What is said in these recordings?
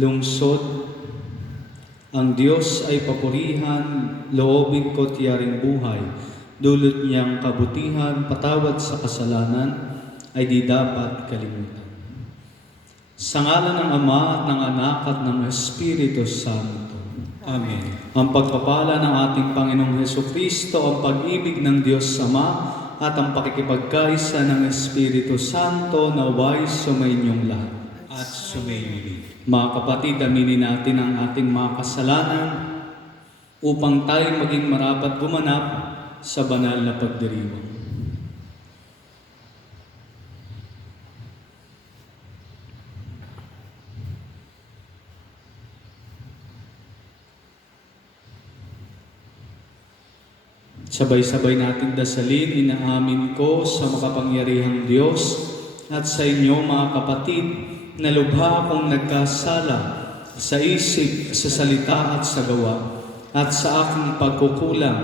Lungsod, ang Diyos ay papurihan, loobin ko't yaring buhay, dulot niyang kabutihan, patawad sa kasalanan, ay di dapat kalimutan. Sa ngalan ng Ama at ng Anak at ng Espiritu Santo. Amen. Ang pagpapala ng ating Panginoong Hesukristo, ang pag-ibig ng Diyos Ama, at ang pakikipagkaisa ng Espiritu Santo naway sumainyong lahat. At sumainyo. Mga kapatid, aminin natin ang ating mga kasalanan upang tayo maging marapat gumanap sa banal na pagdiriwang. Sabay-sabay natin dasalin, inaamin ko sa makapangyarihang Diyos at sa inyo mga kapatid na lubha akong nagkasala sa isip, sa salita at sa gawa at sa aking pagkukulang,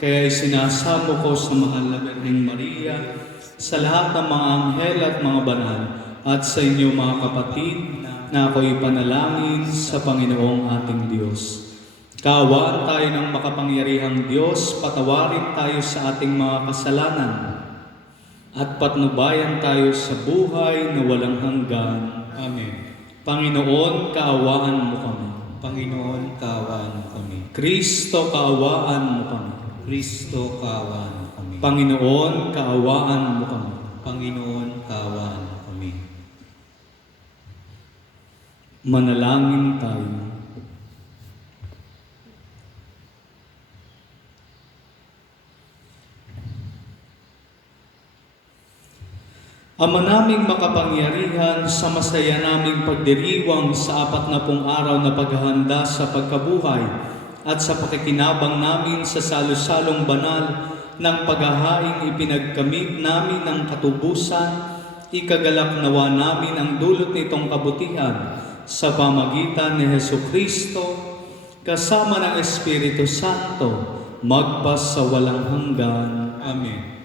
kaya sinasamo ko sa mahal na Birheng Maria, sa lahat ng mga anghel at mga banal, at sa inyo mga kapatid na ako'y panalangin sa Panginoong ating Diyos. Kaawaan tayo ng makapangyarihang Diyos, patawarin tayo sa ating mga kasalanan, at patnubayan tayo sa buhay na walang hanggan. Amen. Panginoon, kaawaan mo kami. Panginoon, kaawaan mo kami. Kristo, kaawaan mo kami. Kristo, kaawaan mo kami. Panginoon, kaawaan mo kami. Panginoon, kaawaan mo kami. Manalangin tayo. Ama naming makapangyarihan, sa masaya naming pagdiriwang sa 40 araw na paghahanda sa pagkabuhay at sa pakikinabang namin sa salo-salong banal ng paghahaing ipinagkamit namin ng katubusan, ikagalak nawa namin ang dulot nitong kabutihan sa pamagitan ni Hesukristo kasama ng Espiritu Santo magpas sa walang hanggan. Amen.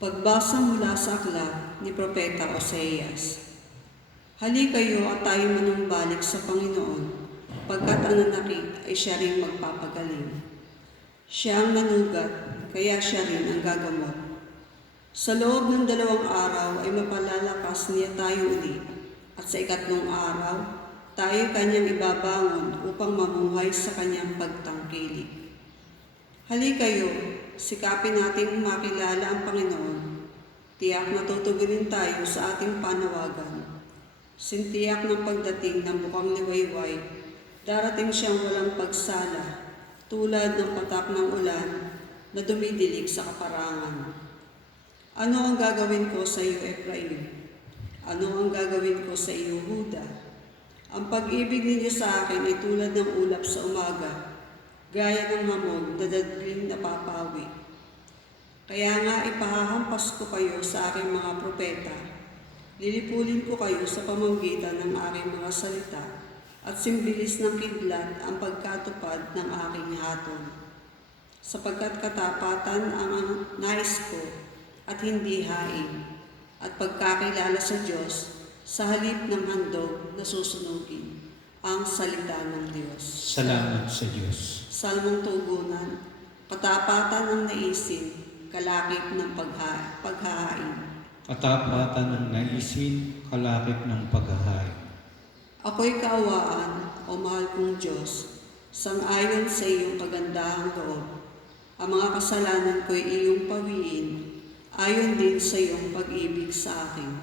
Pagbasa mula sa aklat ni Propeta Oseas. Hali kayo at tayo manumbalik sa Panginoon, pagkat ang nanakit ay siya rin magpapagaling. Siya ang nanugat, kaya siya rin ang gagamot. Sa loob ng 2 araw ay mapalalakas niya tayo ulit, at sa 3 araw, tayo kanyang ibabangon upang mamuhay sa kanyang pagtangkilik. Hali kayo, sikapin nating makilala ang Panginoon. Tiyak na tutugunin tayo sa ating panawagan. Sintiyak ng pagdating ng bukang liwayway, darating siyang walang pagsala, tulad ng patak ng ulan na dumidilig sa kaparangan. Ano ang gagawin ko sa iyo, Efraim? Ano ang gagawin ko sa iyo, Huda? Ang pag-ibig ninyo sa akin ay tulad ng ulap sa umaga, gaya ng hamog na dadling napapawi. Kaya nga ipahahampas ko kayo sa aking mga propeta, lilipulin ko kayo sa pamamagitan ng aking mga salita, at simbilis ng kidlat ang pagkatupad ng aking hatol. Sapagkat katapatan ang nais ko at hindi hain, at pagkakilala sa Diyos sa halip ng handog na susunugin, ang salita ng Diyos. Salamat sa Diyos. Salmong tugunan, katapatan ng naisin, kalakip ng paghahain. Katapatan ng naisin, kalakip ng paghahain. Ako'y kaawaan, o mahal kong Diyos, sang-ayon sa iyong kagandahang loob. Ang mga kasalanan ko'y iyong pawiin, ayon din sa iyong pag-ibig sa akin.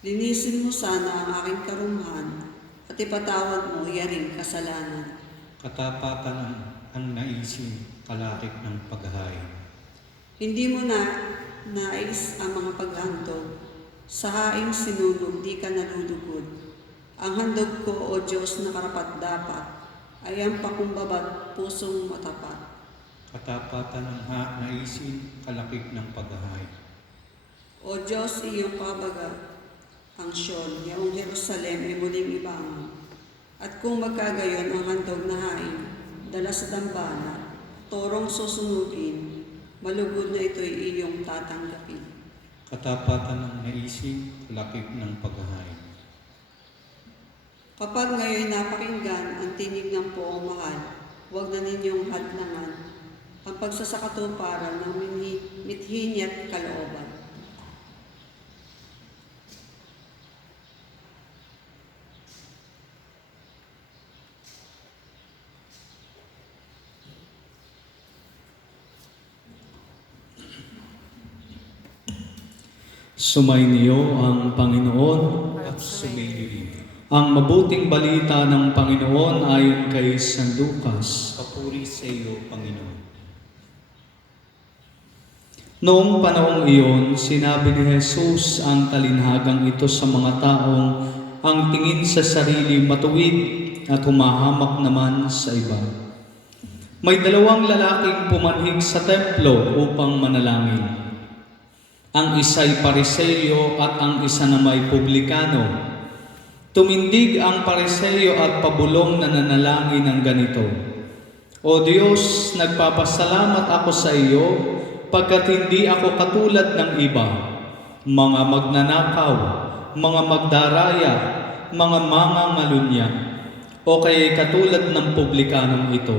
Linisin mo sana ang aking karumhan, at ipatawad mo yaring kasalanan. Katapatan ang naisin, kalakip ng paghahain. Hindi mo na nais ang mga paghandog. Sa haing sinunog, di ka nalulugod. Ang handog ko, o Diyos na karapat-dapat, ay ang pakumbabat pusong matapat. Katapatan ng naisin, kalakip ng paghahain. O Diyos, iyong kabagat, ang Siyon, yaong Jerusalem ay muling ibangon. At kung magkagayon ang handog na hain, 2 dinala sa dambana, torong susunugin, malugod na ito'y iyong tatanggapin. Katapatan ng naisin, kalakip ng paghahain. Kapag ngayon napakinggan ang tinig ng poong mahal, huwag na ninyong hadlangan ang pagsasakatuparan ng mithin at kalooban. Sumainyo ang Panginoon. At sumainyo rin. Ang mabuting balita ng Panginoon ayon kay San Lucas. Papuri sa iyo, Panginoon. Noong panahong iyon, sinabi ni Jesus ang talinhagang ito sa mga taong ang tingin sa sarili matuwid at humahamak naman sa iba. May dalawang lalaking pumanhig sa templo upang manalangin. Ang isa'y Pariseo at ang isa na may publikano. Tumindig ang Pariseo at pabulong na nanalangin ng ganito: O Diyos, nagpapasalamat ako sa iyo pagkat hindi ako katulad ng iba, mga magnanakaw, mga magdaraya, mga mangangalunya, o kaya'y katulad ng publikanong ito.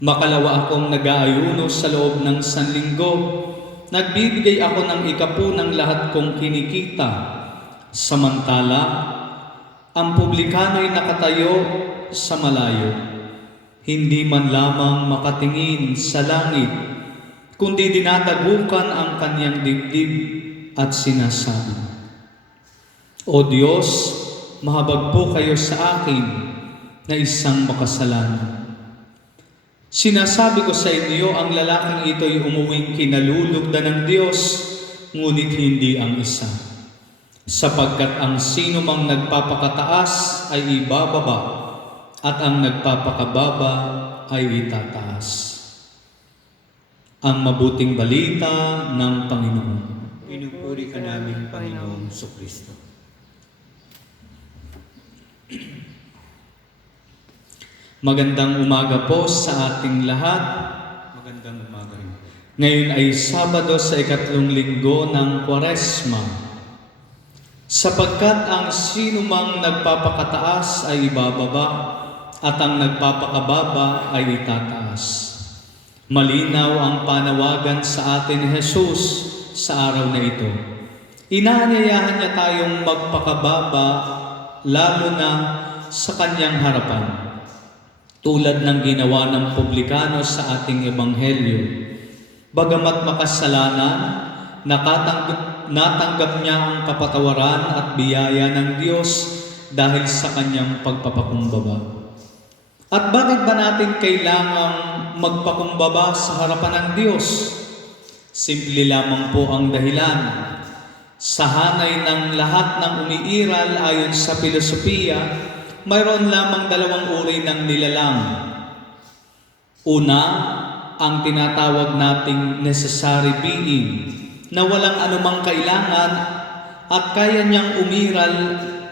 Makalawa akong nag-aayuno sa loob ng 1 linggo, nagbibigay ako ng 10 ng lahat kong kinikita. Samantala, ang publikano'y nakatayo sa malayo, hindi man lamang makatingin sa langit, kundi dinadagukan ang kanyang dibdib at sinasabi, O Diyos, mahabag po kayo sa akin na isang makasalanan. Sinasabi ko sa inyo, ang lalaking ito'y umuwing kinalulugdan ng Diyos, ngunit hindi ang isa. Sapagkat ang sino mang nagpapakataas ay ibababa, at ang nagpapakababa ay itataas. Ang mabuting balita ng Panginoon. Pinupuri ka namin, Panginoong Kristo. Magandang umaga po sa ating lahat. Magandang umaga rin. Ngayon ay Sabado sa 3 linggo ng Kwaresma. Sapagkat ang sino mang nagpapakataas ay ibababa, at ang nagpapakababa ay itataas. Malinaw ang panawagan sa atin ni Jesus sa araw na ito. Inaanyayahan niya tayong magpakababa, lalo na sa kanyang harapan. Tulad ng ginawa ng publikano sa ating ebanghelyo. Bagamat makasalanan, natanggap niya ang kapatawaran at biyaya ng Diyos dahil sa kanyang pagpapakumbaba. At bakit ba natin kailangang magpakumbaba sa harapan ng Diyos? Simple lamang po ang dahilan. Sa hanay ng lahat ng umiiral ayon sa filosofiya, mayroon lamang 2 uri ng nilalang. Una, ang tinatawag nating necessary being, na walang anumang kailangan at kaya niyang umiral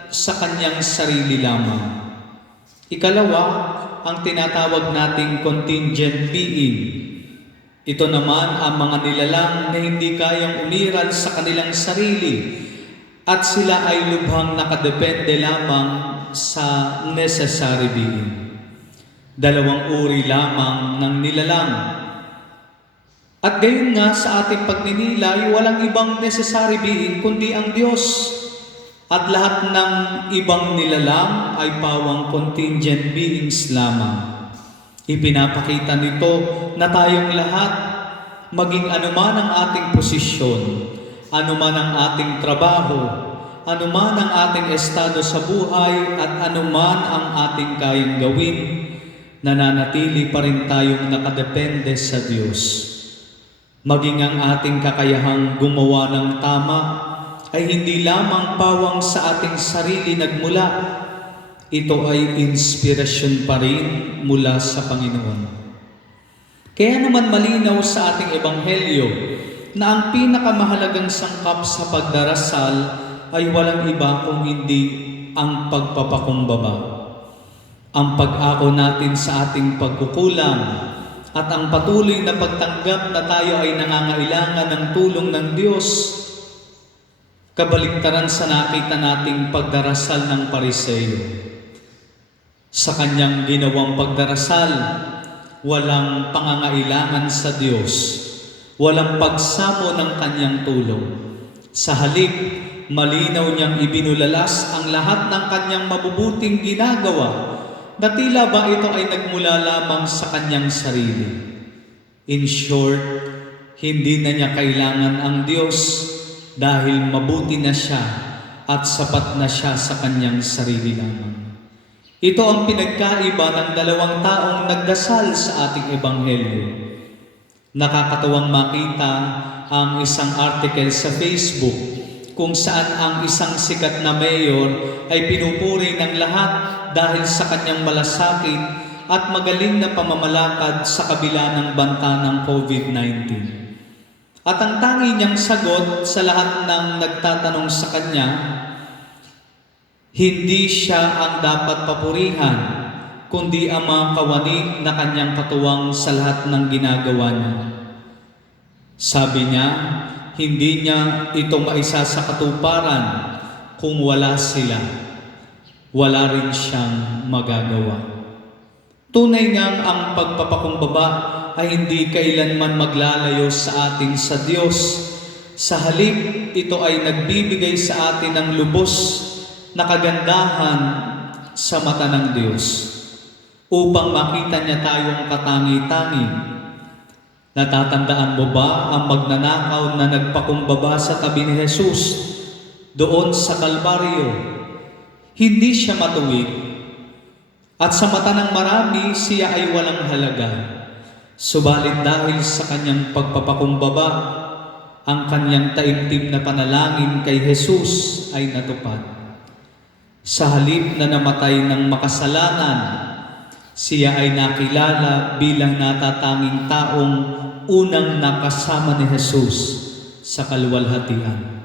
sa kanyang sarili lamang. Ikalawa, ang tinatawag nating contingent being. Ito naman ang mga nilalang na hindi kayang umiral sa kanilang sarili at sila ay lubhang nakadepende lamang sa necessary being. 2 uri lamang ng nilalang. At gayon nga sa ating pagninilay, walang ibang necessary being kundi ang Diyos. At lahat ng ibang nilalang ay pawang contingent beings lamang. Ipinapakita nito na tayong lahat, maging anuman ang ating posisyon, anuman ang ating trabaho, anuman ang ating estado sa buhay at anuman ang ating kayang gawin, nananatili pa rin tayong nakadepende sa Diyos. Maging ang ating kakayahang gumawa ng tama ay hindi lamang pawang sa ating sarili nagmula. Ito ay inspirasyon pa rin mula sa Panginoon. Kaya naman malinaw sa ating ebanghelyo na ang pinakamahalagang sangkap sa pagdarasal ay walang iba kung hindi ang pagpapakumbaba. ang pag-ako natin sa ating pagkukulang, at ang patuloy na pagtanggap na tayo ay nangangailangan ng tulong ng Diyos. Kabaligtaran sa nakita nating pagdarasal ng Pariseo. Sa kanyang ginawang pagdarasal, walang pangangailangan sa Diyos, walang pagsamo ng kanyang tulong. Sa halip, malinaw niyang ibinulalas ang lahat ng kanyang mabubuting ginagawa, na tila ba ito ay nagmula lamang sa kanyang sarili. In short, hindi na niya kailangan ang Diyos dahil mabuti na siya at sapat na siya sa kanyang sarili lamang. Ito ang pinagkaiba ng dalawang taong nagdasal sa ating ebanghelyo. Nakakatuwang makita ang isang article sa Facebook kung saan ang isang sikat na mayor ay pinupuri ng lahat dahil sa kanyang malasakit at magaling na pamamalakad sa kabila ng banta ng COVID-19. At ang tangi niyang sagot sa lahat ng nagtatanong sa kanya, hindi siya ang dapat papurihan, kundi ang mga kawani na kanyang katuwang sa lahat ng ginagawa niya. Sabi niya, hindi niya ito maisa sa katuparan kung wala sila. Wala rin siyang magagawa. Tunay ngang ang pagpapakumbaba ay hindi kailanman maglalayo sa atin sa Diyos. Sa halip, ito ay nagbibigay sa atin ng lubos na kagandahan sa mata ng Diyos upang makita niya tayong katangi-tangi. Natatandaan mo ba ang magnanakaw na nagpakumbaba sa tabi ni Jesus doon sa Kalbaryo? Hindi siya matuwid, at sa mata ng marami siya ay walang halaga. Subalit dahil sa kanyang pagpapakumbaba, ang kanyang taimtim na panalangin kay Jesus ay natupad. Sa halip na namatay ng makasalanan, siya ay nakilala bilang natatanging taong unang nakasama ni Jesus sa kaluwalhatian.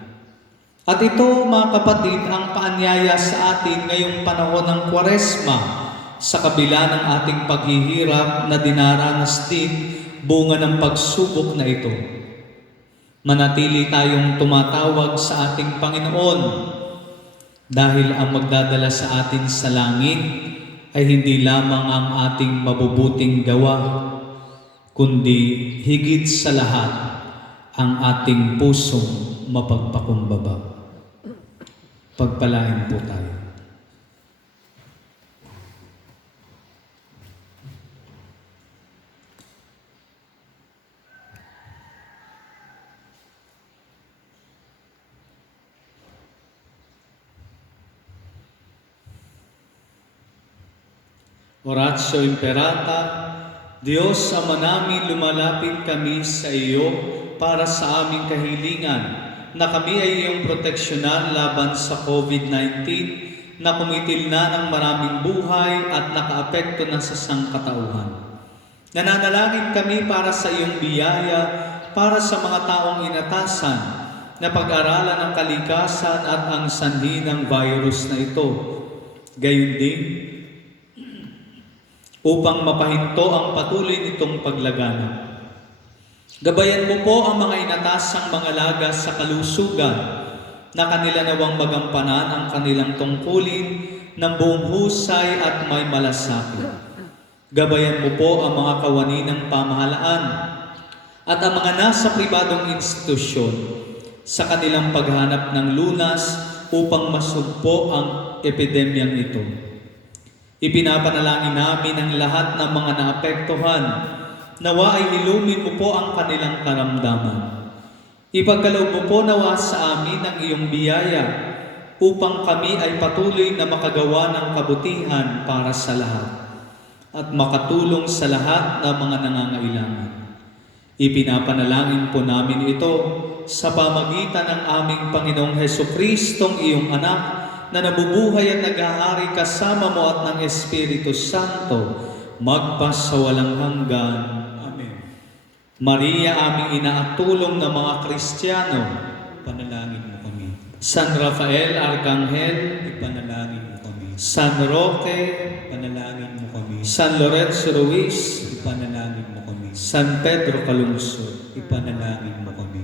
At ito, mga kapatid, ang paanyaya sa atin ngayong panahon ng Kwaresma, sa kabila ng ating paghihirap na dinaranas din bunga ng pagsubok na ito. Manatili tayong tumatawag sa ating Panginoon dahil ang magdadala sa atin sa langit ay hindi lamang ang ating mabubuting gawa, kundi higit sa lahat ang ating pusong mapagpakumbaba. Pagpalain po tayo. Oratio Imperata, Diyos Ama namin, lumalapit kami sa iyo para sa aming kahilingan na kami ay iyong proteksyonan laban sa COVID-19 na kumitil na ng maraming buhay at nakaapekto na sa sangkatauhan. Nananalangin kami para sa iyong biyaya, para sa mga taong inatasan na pag-aralan ang kalikasan at ang sanhi ng virus na ito. Gayon din, upang mapahinto ang patuloy nitong paglaganap. Gabayan mo po ang mga inatasang mga laga sa kalusugan na kanila nawang magampanan ang kanilang tungkulin ng buong husay at may malasakit. Gabayan mo po ang mga kawani ng pamahalaan at ang mga nasa pribadong institusyon sa kanilang paghanap ng lunas upang masugpo ang epidemyang ito. Ipinapanalangin namin ang lahat ng mga naapektuhan. Nawa ay ilumin mo po ang kanilang karamdaman. Ipagkaloob mo po nawa sa amin ang iyong biyaya upang kami ay patuloy na makagawa ng kabutihan para sa lahat at makatulong sa lahat ng mga nangangailangan. Ipinapanalangin po namin ito sa pamagitan ng aming Panginoong Hesukριστong iyong anak na nabubuhay at naghahari kasama mo at ng Espiritu Santo magpasawalang hanggan. Maria, aming ina at tulong ng mga Kristiyano, Panalangin mo kami. San Rafael, Arkanghel, Ipanalangin mo kami. San Roque, Panalangin mo kami. San Lorenzo Ruiz, Ipanalangin mo kami. San Pedro Calungsod. Ipanalangin mo kami.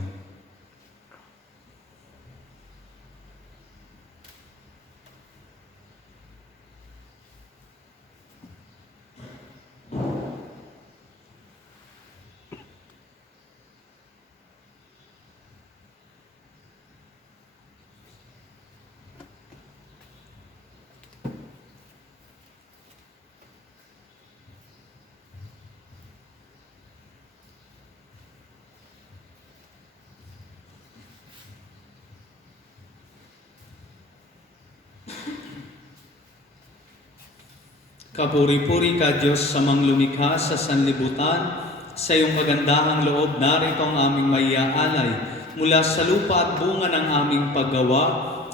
Kapuri-puri ka Diyos sa lumikha sa sanlibutan, sa iyong kagandahang loob narito ang aming maiyaalay. Mula sa lupa at bunga ng aming paggawa,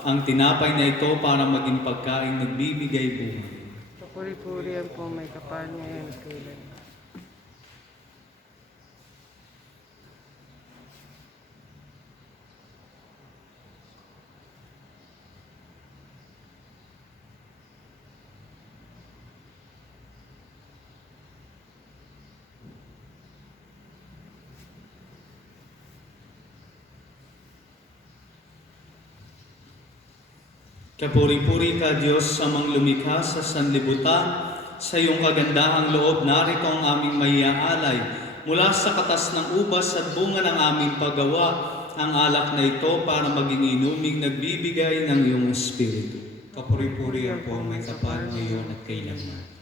ang tinapay na ito para maging pagkain nagbibigay buhay. Kapuri-purihan po may kapal ngayon at kailan. Kapuri-puri ka Diyos sa lumikha sa sanlibutan, sa iyong kagandahang loob narito ang aming maiyaalay. Mula sa katas ng ubas at bunga ng aming paggawa, ang alak na ito para maging inuming nagbibigay ng iyong Espiritu. Kapuri-purihan po may kapal ngayon at kailanman.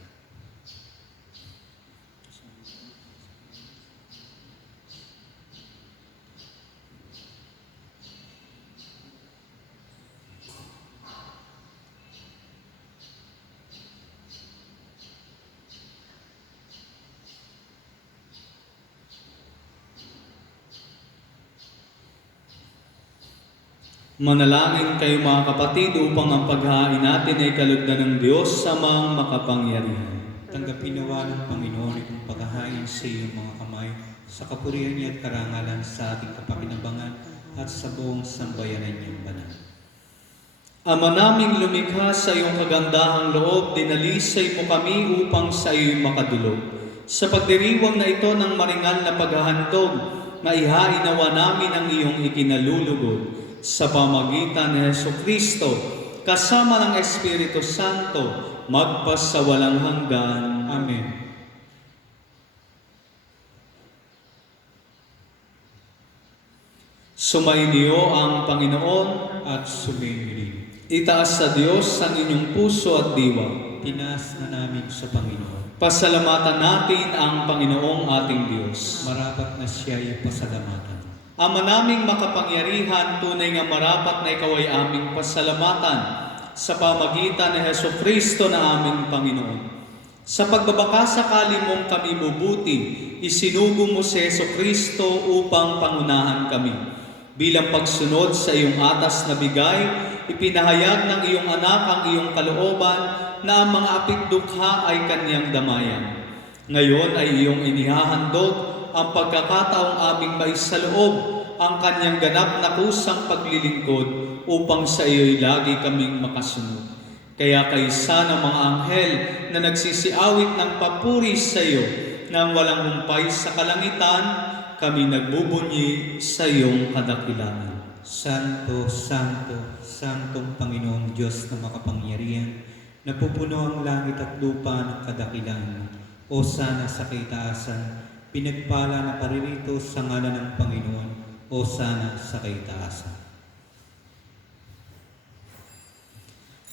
Manalangin kayo mga kapatid upang ang paghahain natin ay kalugdan ng Diyos sa makapangyarihan. Tanggapin nawa ng Panginoon itong paghahain sa iyong mga kamay, sa kapurihan niya at karangalan sa ating kapakinabangan at sa buong sambayanan niyang banal. Ama naming lumikha sa iyong kagandahang loob, dinalisay mo kami upang sa iyo'y makadulog. Sa pagdiriwang na ito ng maringal na paghahandog, maihain nawa namin ang iyong ikinalulugod. Sa pamagitan ni Jesucristo, kasama ng Espiritu Santo, magpasawalang hanggan. Amen. Sumainyo ang Panginoon, At sumingilin. itaas sa Diyos ang inyong puso at diwa. Tinaas na namin sa Panginoon. Pasalamatan natin ang Panginoong ating Diyos. Marapat na siya ay pasalamatan. Ama naming makapangyarihan, tunay nga marapat na ikaw ay aming pasalamatan sa pamagitan ni Jesucristo na aming Panginoon. Sa pagbabakasakali mong kami bubuti, isinugo mo si Jesucristo upang pangunahan kami. Bilang pagsunod sa iyong atas na bigay, ipinahayag ng iyong anak ang iyong kalooban na ang mga apitdukha ay kanyang damayan. Ngayon ay iyong inihahandog ang pagkakataong aming maisaloob ang kanyang ganap na kusang paglilingkod upang sa iyo'y lagi kaming makasunod. Kaya kaysa ng mga anghel na nagsisiawit ng papuri sa iyo nang walang humpay sa kalangitan, kami nagbubunyi sa iyong kadakilaan. Santo, Santo, Santong Panginoong Diyos na makapangyarihan, napupuno ang langit at lupa ng kadakilaan mo. O sana sa kaitaasan, pinagpala na paririto sa ngalan ng Panginoon, o sana sa kaitaasan.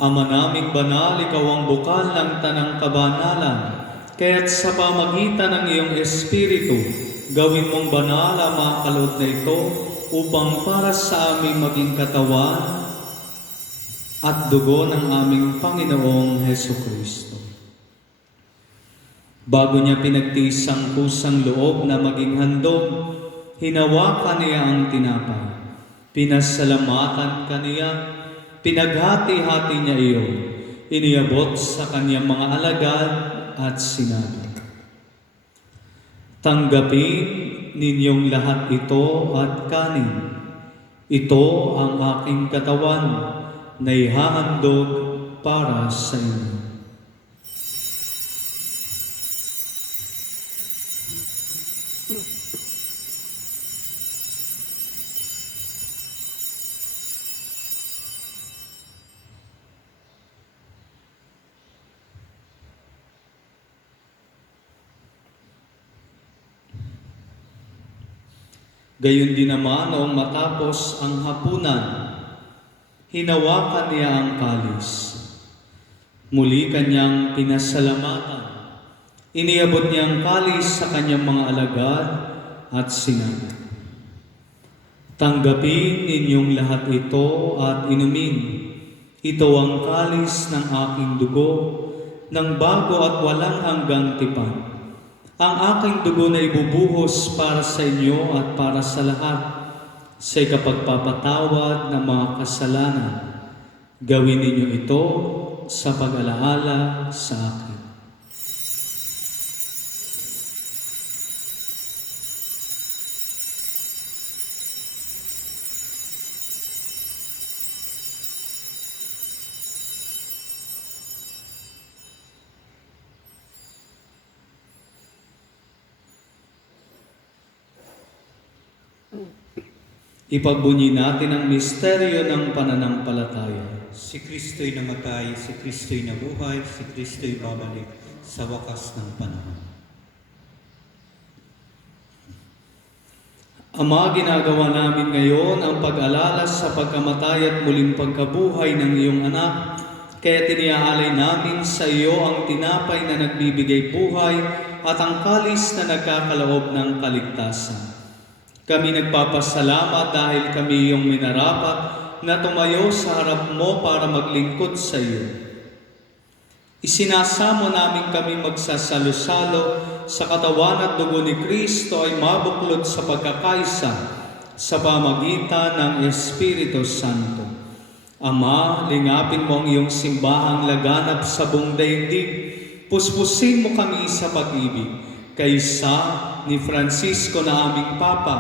Ama naming banal, ikaw ang bukal ng tanang kabanalan, kaya't sa pamagitan ng iyong Espiritu, gawin mong banal ang mga kaloob na ito upang para sa aming maging katawan at dugo ng aming Panginoong Hesukristo. Bago niya pinagtiis ang kusang loob na maging handog, hinawakan niya ang tinapay. Pinasalamatan kaniya, pinaghati-hati niya iyon, iniabot sa kanyang mga alagad at sinabi, "Tanggapin ninyong lahat ito at kanin. Ito ang aking katawan na ihahandog para sa inyo. Gayon din naman noong matapos ang hapunan, hinawakan niya ang kalis. Muli kanyang pinasalamatan. Iniabot niya ang kalis sa kanyang mga alagad at sinabi, "Tanggapin ninyong lahat ito at inumin. Ito ang kalis ng aking dugo, ng bago at walang hanggang tipan. Ang aking dugo na ibubuhos para sa inyo at para sa lahat, sa ikapagpapatawad ng mga kasalanan. Gawin ninyo ito sa pag-alaala sa akin." Ipagbunyi natin ang misteryo ng pananampalataya. Si Kristo'y namatay, si Kristo'y nabuhay, si Kristo'y babalik sa wakas ng panahon. Ama, ginagawa namin ngayon ang pag-alala sa pagkamatay at muling pagkabuhay ng iyong anak. Kaya tiniaalay namin sa iyo ang tinapay na nagbibigay buhay at ang kalis na nagkakaloob ng kaligtasan. Kami nagpapasalamat dahil kami iyong minarapat na tumayo sa harap mo para maglingkod sa iyo. Isinasamo namin kami magsasalo-salo sa katawan at dugo ni Kristo ay mabuklod sa pagkakaisa sa pamagitan ng Espiritu Santo. Ama, lingapin mo ang iyong simbahang laganap sa buong daigdig. Puspusin mo kami sa pag-ibig kaysa ni Francisco na aming Papa,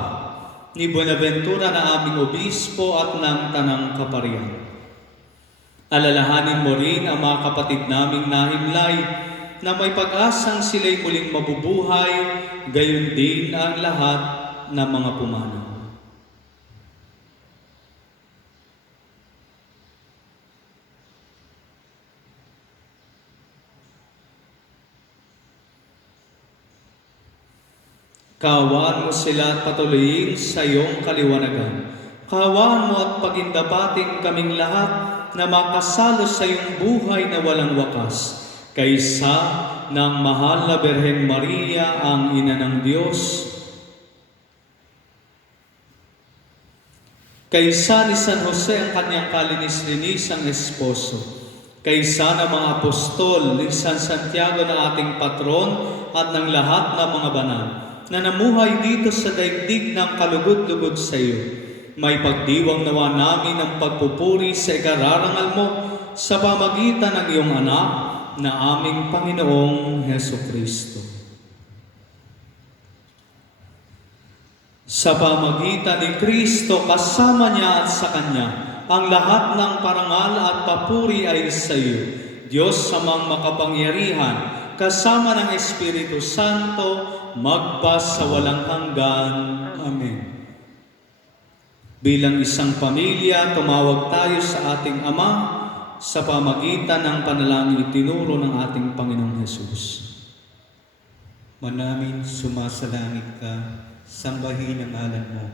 ni Buenaventura na aming Obispo at ng Tanang Kaparian. Alalahanin mo rin ang mga kapatid naming nahimlay na may pag-asang sila'y muling mabubuhay, gayon din ang lahat ng mga pumanaw. Kaawaan mo sila at patuloyin sa iyong kaliwanagan. Kaawaan mo at pagindapating kaming lahat na makasalo sa iyong buhay na walang wakas. Kaysa ng mahal na Birheng Maria, ang Ina ng Diyos. Kaysa ni San Jose ang kanyang kalinis-linisang esposo. Kaysa ng mga apostol ni San Santiago na ating patron at ng lahat ng mga banal na namuhay dito sa daigdig ng kalugod-lugod sa iyo. May pagdiwang nawa namin ang pagpupuri sa ikararangal mo sa pamagitan ng iyong anak na aming Panginoong Hesukristo. Sa pamagitan ni Kristo, kasama niya at sa Kanya, ang lahat ng parangal at papuri ay sa iyo, Diyos amang makapangyarihan, kasama ng Espiritu Santo, magpa sa walang hanggan. Amen. Bilang isang pamilya, tumawag tayo sa ating Ama sa pamagitan ng panalangin itinuro ng ating Panginoong Hesus. Manamin sumasalangit ka, sambahin ang ngalan mo,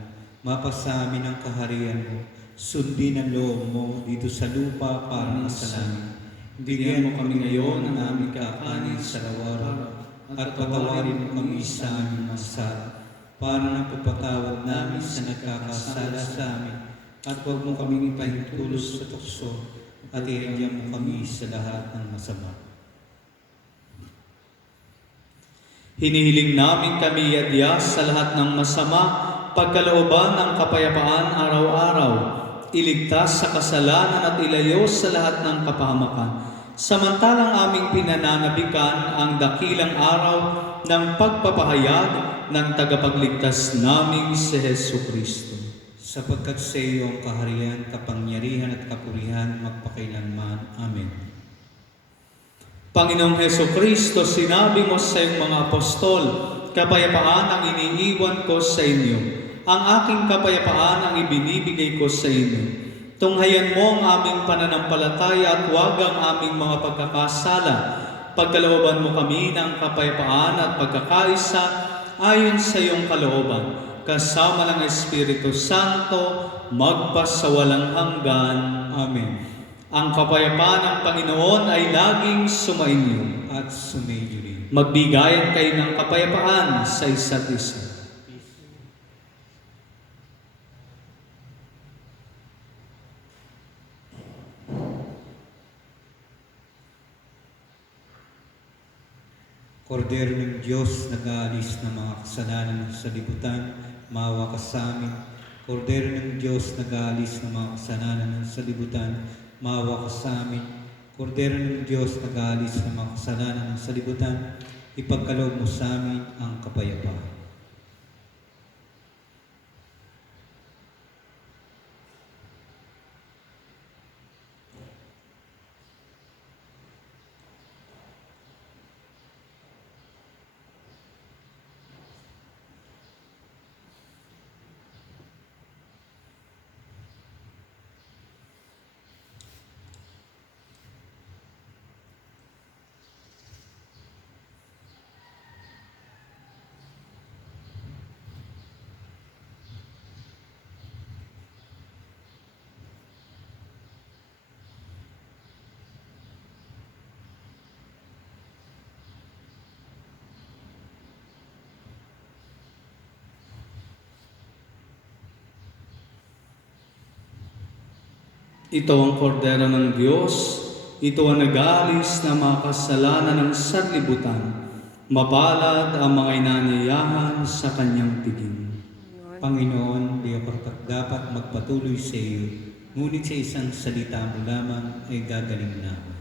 mapasa amin ang kaharian mo, sundin ang loob mo dito sa lupa para sa langit. Bigyan mo kami ngayon ng aming kakanin sa araw-araw, at patawarin mo kami sa aming masala, para napapatawad namin sa nagkakasala sa amin, at huwag mo kaming ipahintulot sa tukso, at ihigyan mo kami sa lahat ng masama. Hinihiling namin kami yadyas sa lahat ng masama, pagkalooban ng kapayapaan araw-araw, iligtas sa kasalanan at ilayo sa lahat ng kapahamakan. Samantalang aming pinananabikan ang dakilang araw ng pagpapahayag ng tagapagligtas naming si Hesukristo. Sapagkat sa iyo ang kaharian, kapangyarihan at kapurihan magpakailanman. Amen. Panginoong Heso Kristo, sinabi mo sa iyong mga apostol, kapayapaan ang iniiwan ko sa inyo. Ang aking kapayapaan ang ibinibigay ko sa inyo. Tunghayan mo ang aming pananampalataya at huwag ang aming mga pagkakasala. Pagkalooban mo kami ng kapayapaan at pagkakaisa ayon sa iyong kalooban, kasama ng Espiritu Santo, magpasawalang hanggan. Amen. Ang kapayapaan ng Panginoon ay laging sumainyo. At sumainyo rin. Magbigayan kayo ng kapayapaan sa isa't isa. Kordero ng Diyos, nag-aalis ng mga kasalanan sa libutan, maawa ka sa amin. Kordero ng Diyos, nag-aalis ng mga kasalanan sa libutan, maawa ka sa amin. Kordero ng Diyos, nag-aalis ng mga kasalanan sa libutan, ipagkaloob mo sa amin ang kapayapaan. Ito ang kordero ng Diyos, ito ang nag-aalis na mga kasalanan ng sanlibutan. Mapalad ang mga inanyayahan sa kanyang tingin. Panginoon, di ako dapat magpatuloy sa iyo, ngunit sa isang salita mo lamang ay gagaling na ako.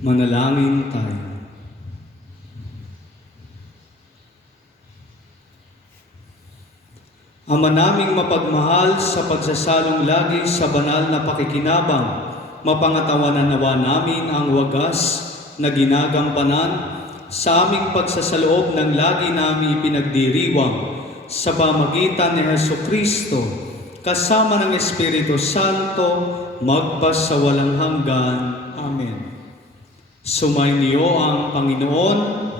Manalangin tayo. Ama naming mapagmahal, sa pagsasalong lagi sa banal na pakikinabang, mapangatawanan nawa namin ang wagas na ginagampanan sa aming pagsasaloob ng lagi namin ipinagdiriwang sa pamagitan ni Jesucristo, kasama ng Espiritu Santo, magpasawalang hanggan. Amen. Sumainyo ang Panginoon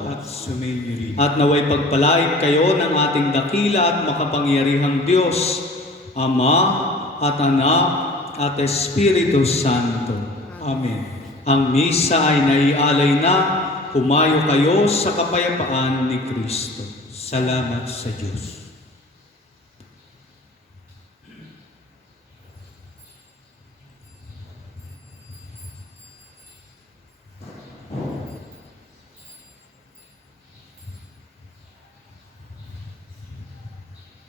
At sumainyo rin. at naway pagpalain kayo ng ating dakila at makapangyarihang Diyos, Ama at Anak at Espiritu Santo. Amen. Ang misa ay naialay na. Humayo kayo sa kapayapaan ni Kristo. Salamat sa Diyos.